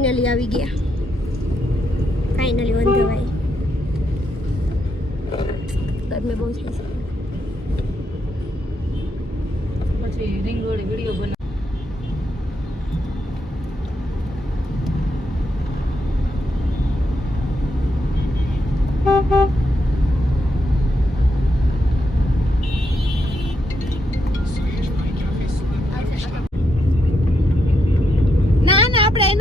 Finally આવી ગયા. Finally વંધવાઈ ગરમી બહુ થાય છે. પછી રિંગ વીડિયો વીડિયો બના ના ના આપણે એ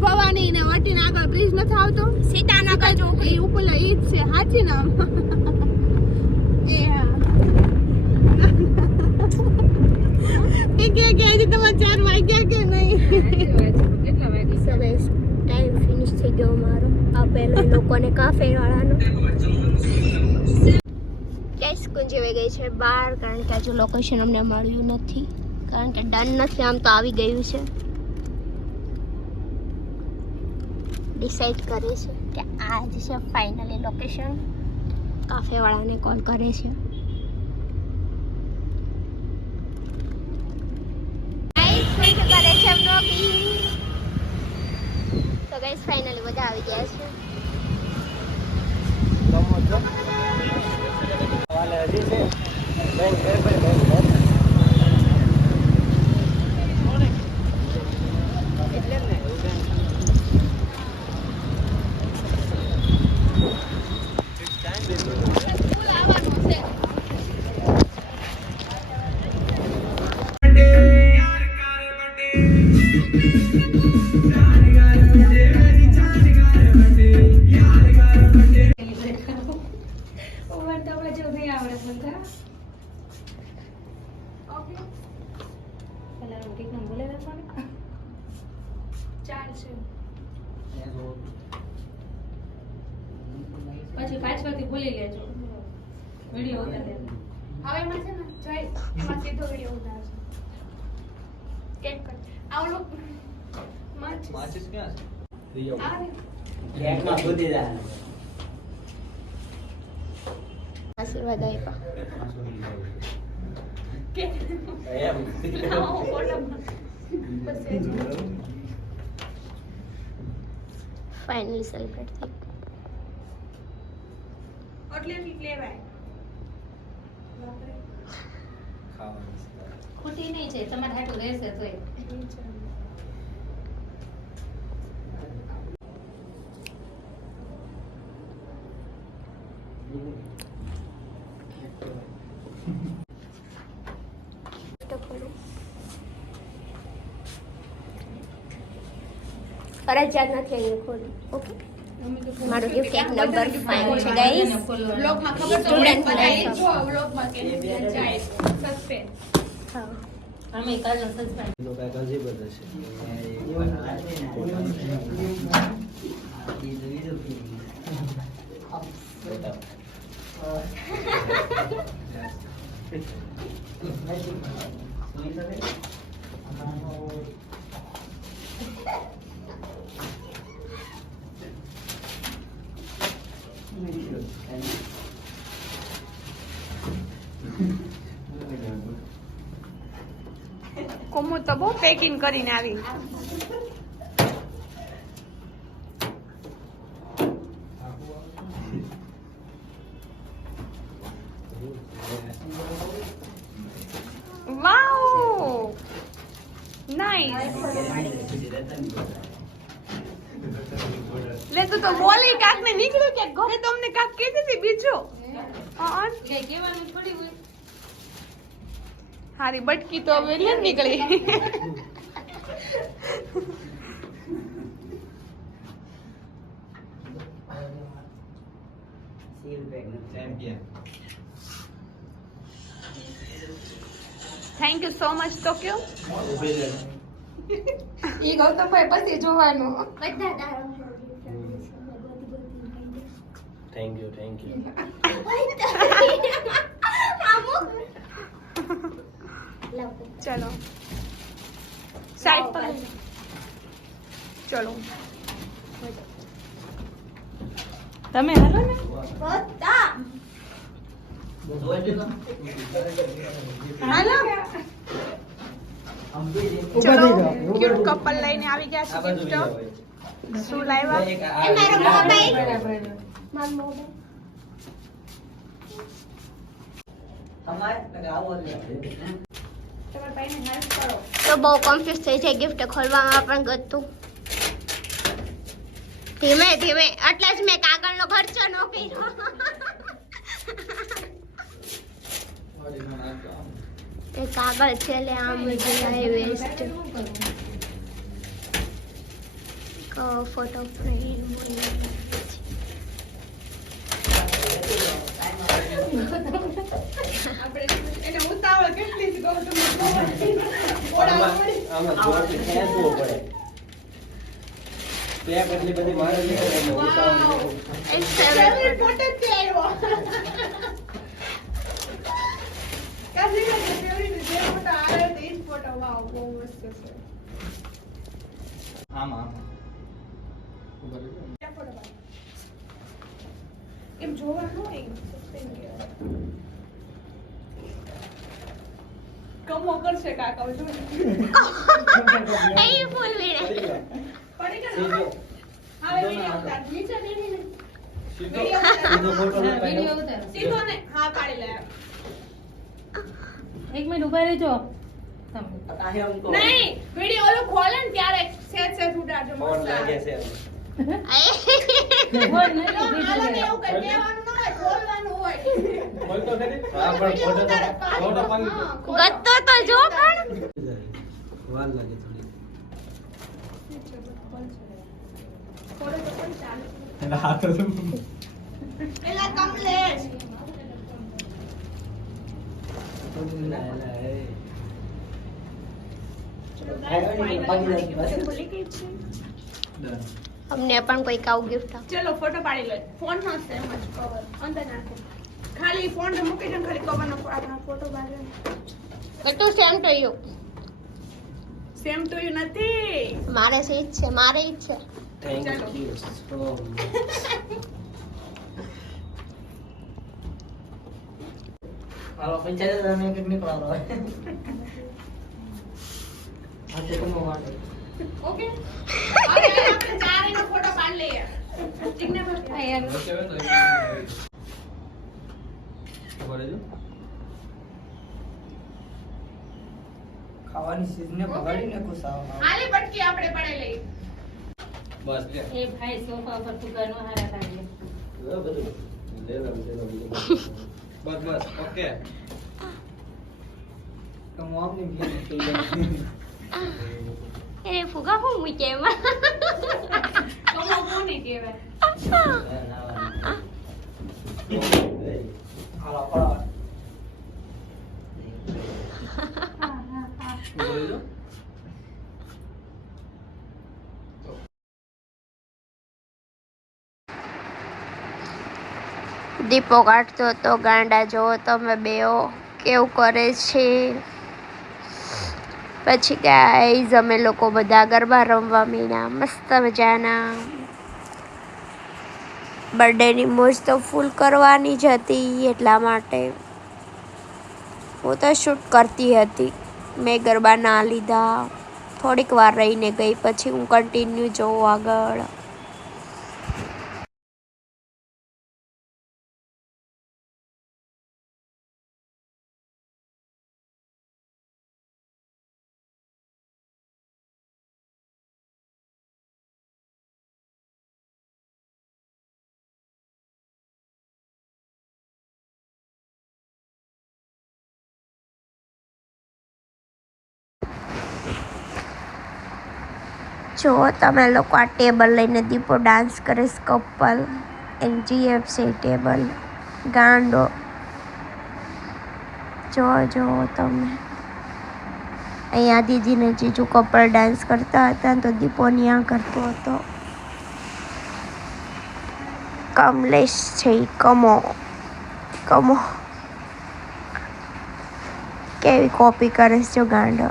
ભવાની ને વાટીને આગળ બ્રિજ નથી આવતો. સીતાનગર ચોકડી. ઉપર ઈ જ છે. સાચી નામ એ હા. કે કે હજી તમારે ચાર વાગ્યા કે નહીં? કેટલા વાગે સો ટાઈમ ફિનિશ થઈ ગયો મારો આ પહેલો લોકોને કાફે વાળાનો. કેસ કુંજી ગઈ છે બહાર કારણ કે હજુ લોકેશન અમને મળ્યું નથી. કારણ કે ડન નથી આમ તો આવી ગયું છે. ડિસાઈડ કરે છે કે આ જ છે ફાઇનલી લોકેશન કાફેવાળાને કોલ કરે છે. કરે છે. તો ગાઈસ ફાઇનલી બધા આવી ગયા છે. પછી પાછળથી બોલી લેજો. વીડિયો ઉતારે. હવે એમાં છે ને જય એમાં સીધો વીડિયો ઉતારજો કર કટ લોક માચિસ માચિસ ક્યાં છે? બેગમાં ગોતી દે આશીર્વાદ આપ્યા આવો. ફાઇનલી સેલિબ્રેટ થઈ આટલેથી લેવાય ખોટી નહીં છે તમારે હાટું રહેશે તોય ફરજિયાત નથી અહીંયા ખોલી ઓકે? મારો ગિફ્ટ એક નંબર 5 છે ગાઈસ વ્લોગમાં ખબર તો. જો વ્લોગમાં કે જાય સસ્પેન્સ હા. અમે કાલનો સસ્પેન્ડ એનો કાંઈક અજીબ જ હશે કોમુ તો બહુ પેકિંગ કરીને આવી વાવ નાઈસ લે તો તો બોલી કાક ને નીકળ્યું કે ઘરે તો અમને કાક કીધી હતી બીજું? હા કહેવાનું થોડી હોય. હારી બટકી તો હવે લે નીકળી. થેન્ક યુ સો મચ તો કયો ઈ ગૌતમભાઈ પછી જોવાનું બધા તારો થેન્ક યુ થેન્ક યુ ચલો સાઈડ પર ચલો તમે હાલો ને હાલો ચલો ક્યુટ કપલ લઈને આવી ગયા આ છે બાજુ બીજા ગિફ્ટ હોય. શું લાવ્યા? એક આ- એ મારો મોબાઈલ? બરાબર. મારો મોબાઈલ. અમારે એટલે આવો જ લાગે. તમારા ભાઈને હેલ્પ કરો. તો બહુ કન્ફ્યુઝ થઈ જાય ગિફ્ટ ખોલવામાં પણ ગતું. ધીમે ધીમે. એટલે જ મેં કાગળનો ખર્ચો ન કર્યો. એ કાગળ છે લે આમ લાઈ વેસ્ટ ફોટો ફ્રેમ આપણે જ વાવ બહુ મસ્ત છે આમાં? એમ જોવાનું હોય કમો કરશે કાકા જો એ ફૂલ વીણે પડી ગયો હવે વીડિયો ઉતાર. નીચે બેઠીને. સીધો. વીડિયો ઉતાર. સીધો ફોટો હા, ન વીડિયો પાડ્યો. ઉતારો. સીધો ને. હા પાડી લે. એક મિનિટ ઊભા રહેજો. નહીં વીડિયો ઓલો ખોલે ને ત્યારે સેજ સેજ ઉડાડજો ફોન લાગે છે. પેલા કમલેશ એલા, એ. ચલો guys, finally મને બધે ભૂલી ગઈ છે Done. અમને પણ કોઈક આવું ગિફ્ટ ચલો ફોટો પાડી લે. ફોન નો સેમ જ કવર અંદર નાખો. ખાલી ફોન મૂકી દે ખાલી કવર નો આપણા ફોટો પાડે. તો same to you same to you નથી. મારે છે જ છે મારે જ છે. થેન્ક યુ સો હાલો પંચાયત તમે એક નીકળવાનો હોય આ તો કમો માટે ઓકે હવે આપણે ચારે નો ફોટો પાડી લઈએ ઠીક ને હા, ભાઈ યાર. વચ્ચે હોય તો ખબર છે? ખાવાની સીઝને બગાડીને કુસાવા હાલે બટકી આપણે પાડી લઈએ બસ લે. એ ભાઈ સોફા પર ફુગાનો હારા કાઢીએ. આ બધું. લે લે, લે લે, લે. બસ બસ ઓકે તો હું આપને ભી થઈ જાય એ ફુગા હું મૂકે એમાં? કમો કોને કહેવાય. દીપો કાઢતો હતો ગાંડા જોવો તમે બેઓ કેવું કરે છે? પછી ગાઈઝ અમે લોકો બધા ગરબા રમવા મીના, મસ્ત મજાના. બર્થડેની મોજ તો ફૂલ કરવાની જ હતી એટલા માટે. હું તો શૂટ કરતી હતી. મેં ગરબા ના લીધા. થોડીક વાર રહીને ગઈ, પછી હું કન્ટિન્યુ જોઉં આગળ. જો, તમે લોકો આ ટેબલ લઈને દીપો ડાન્સ કરે કપલ જીએફ છે ટેબલ, ગાંડો. જો જો, તમે. અહીંયા દીદીને જીજુ કપલ ડાન્સ કરતા હતા તો દીપો ત્યાં કરતો હતો. કમલેશ છે કમો. કમો. કેવી કોપી કરે છે ગાંડો.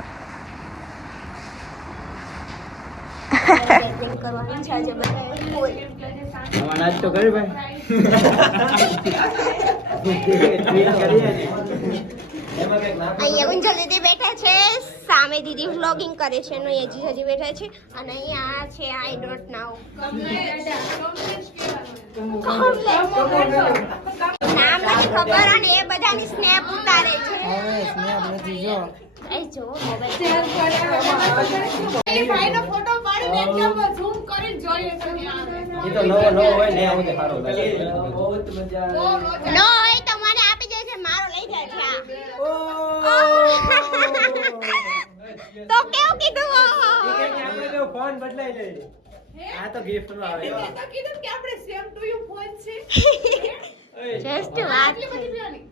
આમાં નાચ ભાઈ અહીંયા દીદી બેઠા છે સામે દીદી વ્લોગિંગ કરે છે અને અહીંયા જીજાજી બેઠા છે. અને અહીંયા આ છે આઈ ડોન્ટ નાઉ નામ નથી ખબર અને એ બધાની સ્નેપ ઉતારે છે. હવે સ્નેપ નથી જો એ જો મોબાઈલ ફોટો પાડીને એકદમ ઝૂમ કરીને જોઈએ. છે ત્યાં એ તો નવો નવો હોય ને ત્યાં સારો લાગે. બહુ મજા આવે નો હોય તો મને આપી દે છે મારો લઈ જાય છે આ. તો કેવું કીધું આપણે તો ફોન બદલાઈ લઈએ આ તો ગિફ્ટમાં આવે. તો કીધું કે આપણે સેમ ટુ યુ ફોન છે. જસ્ટ વાત.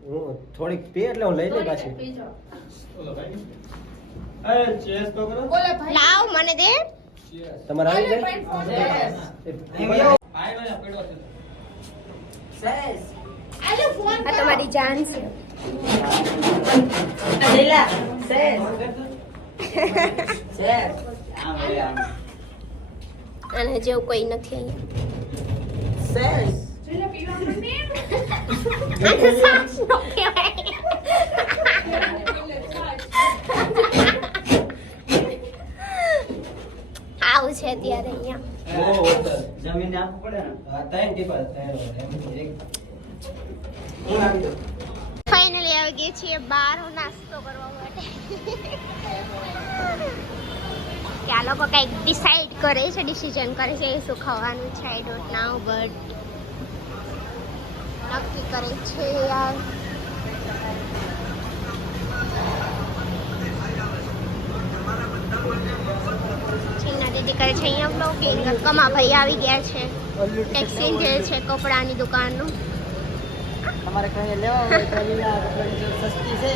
હું થોડીક પી એટલે હું લઈ લઈ પાછી. એ ચેસ તો કરો. બોલે ભાઈ. લાવ મને દે. તમારે આવી બોલે જાય ભાઈ ફોન Yes. કરે. સેસ આજે ફોન આ તમારી જાન છે. લીલા સેસ સેસ આમ રે આમ અને જેવું કોઈ નથી અહીંયા. સેસ જોઈને પીવા માંડે. આ તો સાસ નો કહેવાય આવું છે અત્યારે અહીંયા બહુ વરસાદ. જમીન આપવું પડે ને? હા, ત્રણ ટીપા ત્રણ એક. હું આપી દઉં? ફાઇનલી આવી ગઈ છીએ બહાર નાસ્તો કરવા માટે. કે આ લોકો કંઈક ડિસાઈડ કરે છે ડિસિઝન કરે છે શું ખાવાનું છે આઈ ડોન્ટ નાવ બટ નક્કી કરે છે યાર. દીદી કરે છે અહીંયા બ્લોગિંગ કમા ભાઈ આવી ગયા છે ટેક્સી જે છે કપડાની દુકાનનું તમારે કઈ લેવા હોય તો લીલા કપડાની જો સસ્તી છે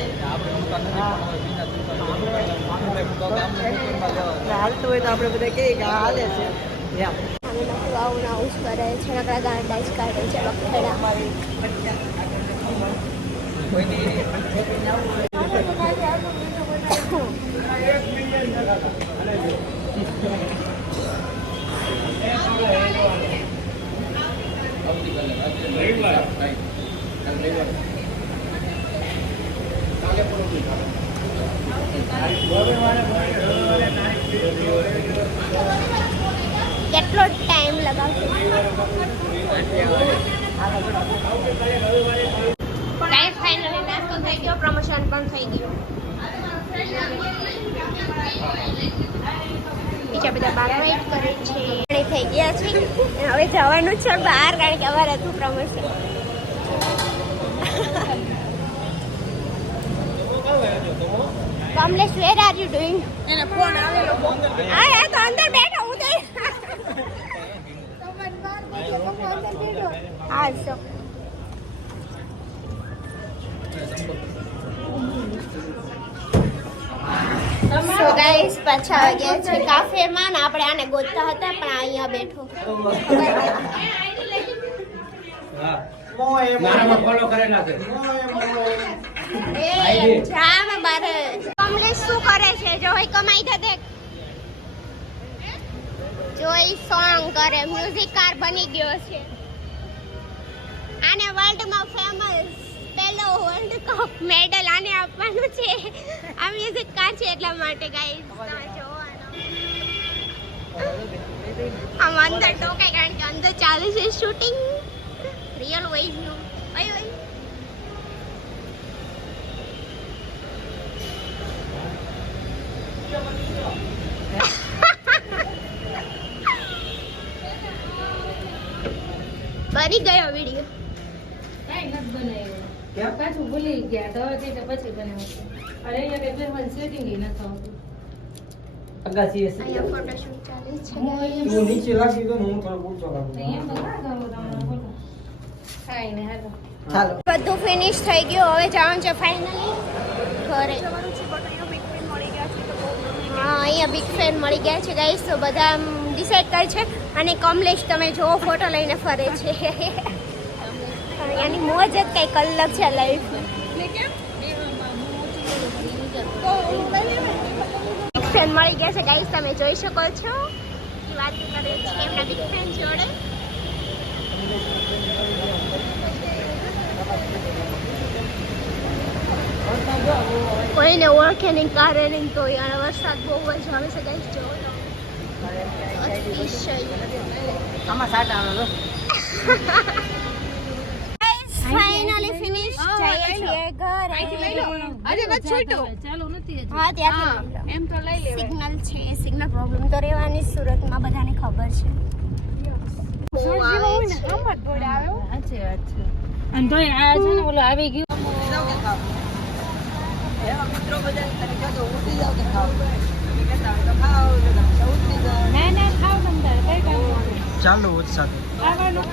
હાલતું હોય તો આપણે બધા કહીએ કે હાલે છે આવું આવું જ કરે છે નકરા ગાંડા જ કાઢે છે કેટલો ટાઈમ લગાવશે? ગાઈસ ફાઇનલી નાસ્તો થઈ ગયો પ્રમોશન પણ થઈ ગયું. બીજા બધા બહાર વેઇટ કરે છે. થઈ ગયા છે. હવે જવાનું છે બહાર કારણ કે અમારે હતું promotion Kamlesh where are you doing એને ફોન આવેલો આ યાર તો અંદર બેઠો હું તો આ સો સો ગાઈસ પાછા આવી ગયા છે કાફેમાં ને આપણે આને ગોતતા હતા પણ અહીંયા બેઠો. શું કરે છે? જોઈ કમાઈ દે દેખ. જોઈ સોંગ કરે. મ્યુઝિક કાર બની ગયો છે. આને વર્લ્ડમાં ફેમસ પહેલો વર્લ્ડ કપ મેડલ આને આપવાનું છે. આ મ્યુઝિક કાર છે એટલા માટે ગાઈસ આમ અંદર ટોકાય કારણ કે અંદર ચાલે છે શૂટિંગ રિયલ વોઇસનું. ભાઈ ઓય. બની ગયો વીડિયો કઈ નથી બનાવ્યું? પાછું ભૂલી ગયા તો હવે પછી બનાવ્યું અરે અહીંયા કઈ બેસવાનું સેટિંગ નથી આવતું અગાસી હશે. અહીંયા ફોટોશૂટ ચાલે છે હું નીચે લાગી ગયો હું થોડો ઊંચો લાગુ અહીંયા તો ના ગયો તમારો ફોટો કાંઈ નહીં હાલો. ચાલો. બધું ફિનિશ થઈ ગયું હવે જવાનું છે ફાઇનલી ઘરે. હા અહીંયા બિગ ફેન મળી ગયા છે ગાઈસ તો બધા ડિસાઈડ કરે છે અને કમલેશ તમે જો ફોટો લઈને ફરે છે. એની મોજ જ કંઈક અલગ છે લાઈફ બિગ મળી ગયા છે ગાઈસ તમે જોઈ શકો છો. વાત કરે જોડે. કોઈને ઓળખે નહીં કારે નહીં તો યાર વરસાદ બહુ જ આવે છે ગાઈસ જો આમાં સાટ આવે નથી છૂટું ચાલુ નથી હા ત્યાંથી એમ તો લઈ લેવાય. સિગ્નલ છે સિગ્નલ પ્રોબ્લેમ તો રહેવાની સુરતમાં બધાને ખબર છે. ચાલો ઉત્સાહ ખાવાનું